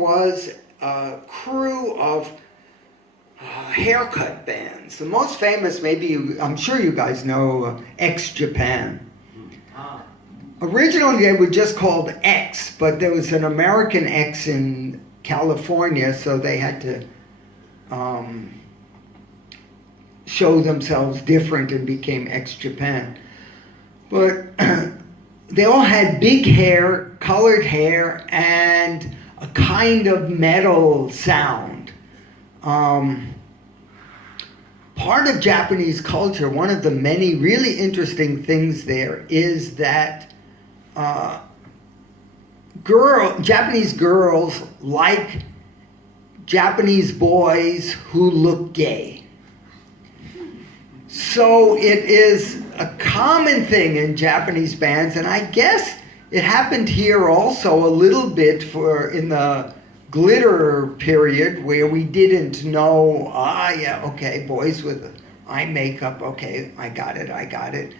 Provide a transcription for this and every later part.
was a crew of haircut bands. The most famous, I'm sure you guys know, X Japan. Originally they were just called X, but there was an American X in California, so they had to show themselves different and became X Japan. But they all had big hair, colored hair, and a kind of metal sound. Part of Japanese culture, one of the many really interesting things there is that Japanese girls like Japanese boys who look gay. So it is a common thing in Japanese bands, and I guess it happened here also a little bit in the glitter period where we didn't know, boys with eye makeup, okay, I got it.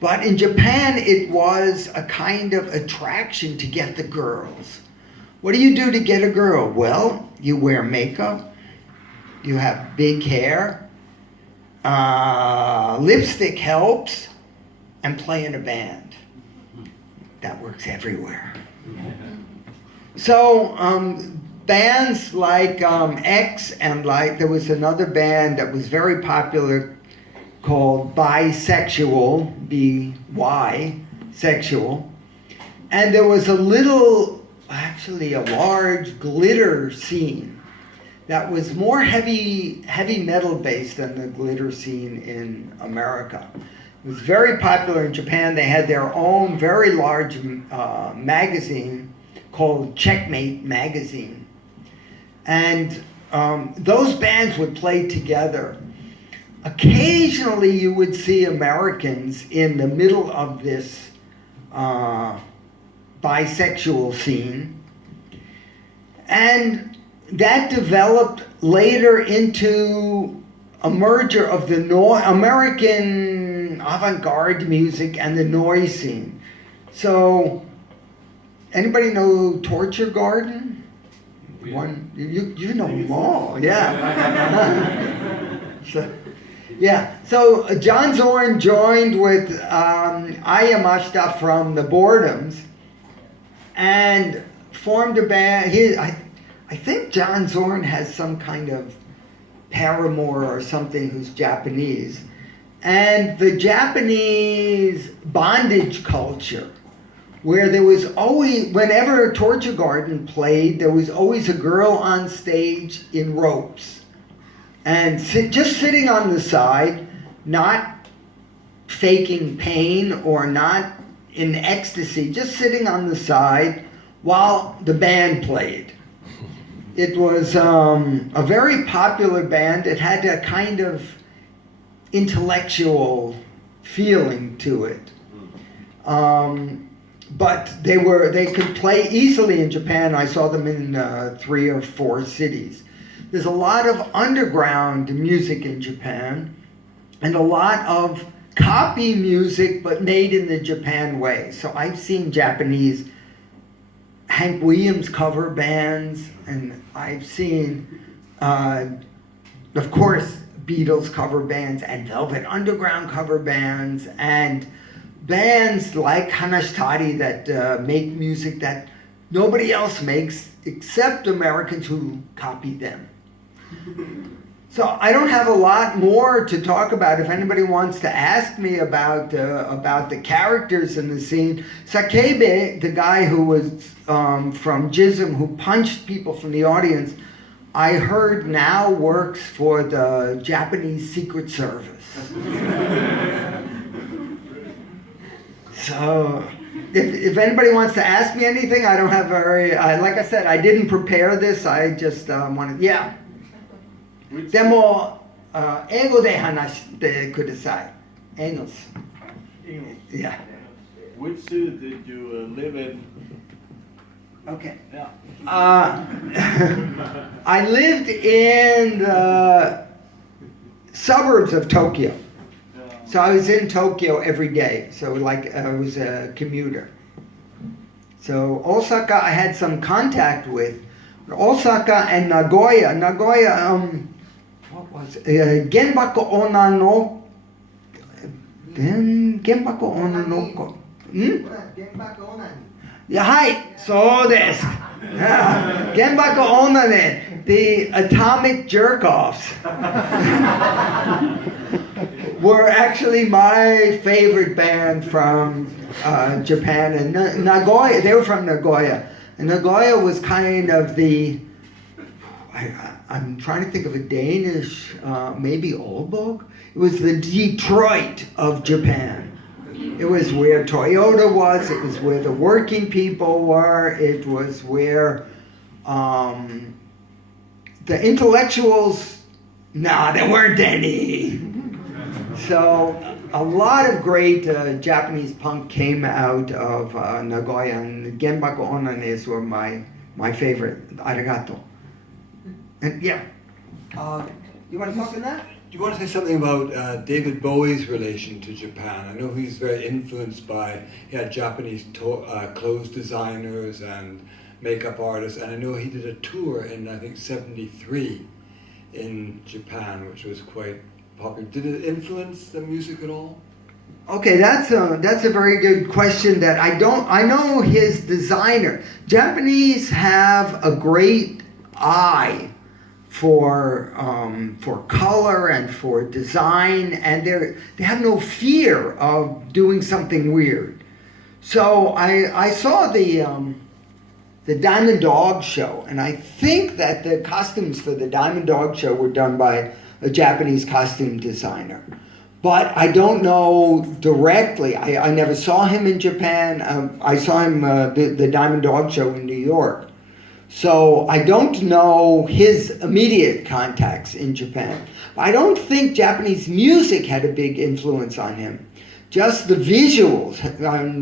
But in Japan, it was a kind of attraction to get the girls. What do you do to get a girl? Well, you wear makeup, you have big hair, lipstick helps, and play in a band. That works everywhere. So bands like X and there was another band that was very popular called Bisexual, B-Y, sexual. And there was a large glitter scene that was more heavy metal based than the glitter scene in America. It was very popular in Japan. They had their own very large magazine called Checkmate Magazine. And those bands would play together. Occasionally you would see Americans in the middle of this bisexual scene. And that developed later into a merger of the American avant-garde music and the noise scene. So, anybody know Torture Garden? Yeah. You know them all, yeah. So John Zorn joined with Ayamashita from the Boredoms and formed a band. I think John Zorn has some kind of paramour or something who's Japanese. And the Japanese bondage culture, where there was always, whenever Torture Garden played, there was always a girl on stage in ropes. And just sitting on the side, not faking pain or not in ecstasy, just sitting on the side while the band played. It was a very popular band. It had a kind of intellectual feeling to it. But they could play easily in Japan. I saw them in 3 or 4 cities. There's a lot of underground music in Japan and a lot of copy music but made in the Japan way. So I've seen Japanese Hank Williams cover bands, and I've seen, of course, Beatles cover bands and Velvet Underground cover bands and bands like Hanashitari that make music that nobody else makes except Americans who copy them. So I don't have a lot more to talk about. If anybody wants to ask me about the characters in the scene, Sakebe, the guy who was from JISM, who punched people from the audience, I heard now works for the Japanese Secret Service. So if anybody wants to ask me anything, I don't have like I said, I didn't prepare this. I just wanted, yeah. でも、英語で話してください。English. Yeah. Which city did you live in? Okay. Yeah. I lived in the suburbs of Tokyo. So I was in Tokyo every day. So like I was a commuter. So Osaka I had some contact with, Osaka and Nagoya. What was it? Genbaku Onna no. Genbaku Onna no. Yeah, hi. So this. Genbaku Onna ne. The atomic jerk-offs were actually my favorite band from Japan. And Nagoya, they were from Nagoya. And Nagoya was kind of the, I'm trying to think of a Danish, maybe Aalborg? It was the Detroit of Japan. It was where Toyota was, it was where the working people were, it was where the intellectuals, there weren't any. So a lot of great Japanese punk came out of Nagoya, and Genbaku Onanes were my favorite. Arigato. And yeah. You want to talk on that? Do you want to say something about David Bowie's relation to Japan? I know he's very influenced by, he had Japanese clothes designers and makeup artists, and I know he did a tour in, I think, 73 in Japan, which was quite popular. Did it influence the music at all? Okay, that's a very good question that I know his designer. Japanese have a great eye for color and for design, and they have no fear of doing something weird. So I saw the Diamond Dog show, and I think that the costumes for the Diamond Dog show were done by a Japanese costume designer. But I don't know directly. I never saw him in Japan. I saw him the Diamond Dog show in New York. So I don't know his immediate contacts in Japan. I don't think Japanese music had a big influence on him. Just the visuals.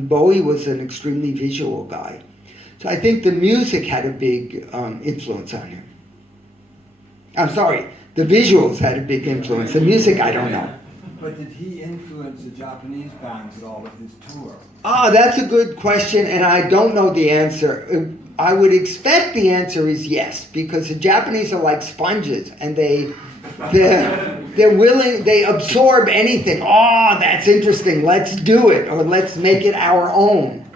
Bowie was an extremely visual guy. So I think the music had a big influence on him. I'm sorry, the visuals had a big influence. The music, I don't know. But did he influence the Japanese bands at all with his tour? That's a good question, and I don't know the answer. I would expect the answer is yes, because the Japanese are like sponges, and they're willing, they absorb anything. That's interesting, let's do it, or let's make it our own.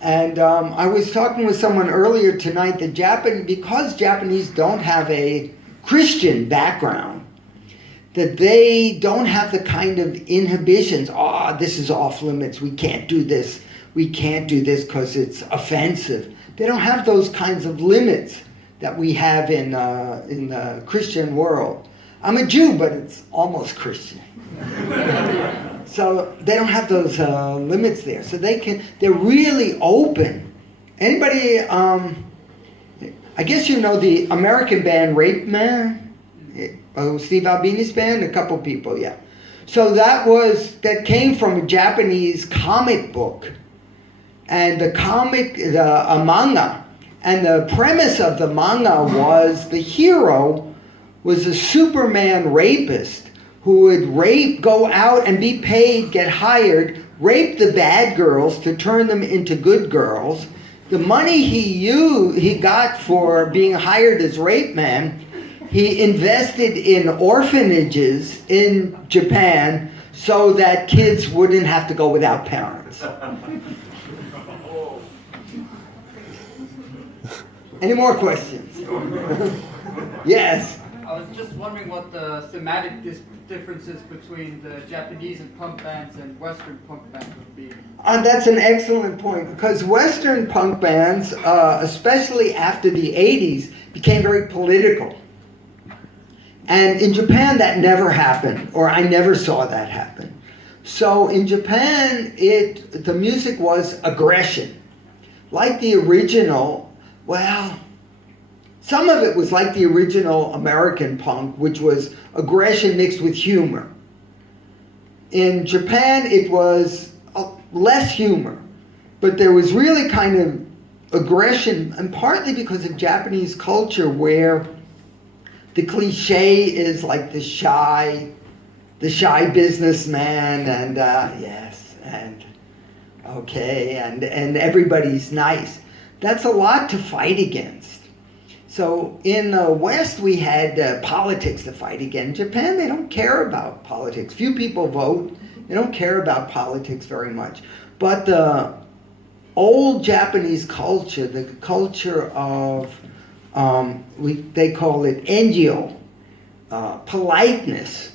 And I was talking with someone earlier tonight that because Japanese don't have a Christian background, that they don't have the kind of inhibitions. This is off limits. We can't do this. We can't do this because it's offensive. They don't have those kinds of limits that we have in the Christian world. I'm a Jew, but it's almost Christian. So they don't have those limits there. So they're really open. Anybody, I guess you know the American band Rape Man? Steve Albini's band? A couple people, yeah. So that came from a Japanese comic book. And a manga. And the premise of the manga was the hero was a Superman rapist who would go out and be paid, get hired, rape the bad girls to turn them into good girls. The money he got for being hired as rape man, he invested in orphanages in Japan so that kids wouldn't have to go without parents. Any more questions? Yes. I was just wondering what the thematic differences between the Japanese and punk bands and Western punk bands would be. That's an excellent point, because Western punk bands, especially after the 80s, became very political. And in Japan, that never happened, or I never saw that happen. So in Japan, the music was aggression. Like the original, some of it was like the original American punk, which was aggression mixed with humor. In Japan, it was less humor, but there was really kind of aggression, and partly because of Japanese culture, where the cliche is like the shy businessman, and yes, and okay, and everybody's nice. That's a lot to fight against. So in the West, we had politics to fight against. Japan, they don't care about politics. Few people vote. They don't care about politics very much. But the old Japanese culture, the culture of, they call it engyo, politeness,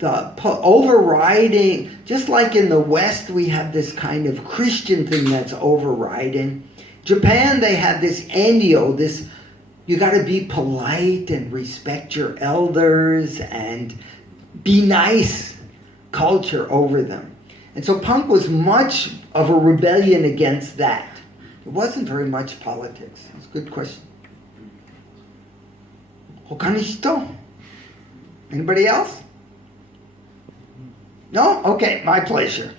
the overriding, just like in the West we have this kind of Christian thing that's overriding. Japan, they have this engyo, this, you got to be polite and respect your elders and be nice culture over them. And so punk was much of a rebellion against that. It wasn't very much politics. That's a good question. 他の人? Anybody else? No? Okay, my pleasure.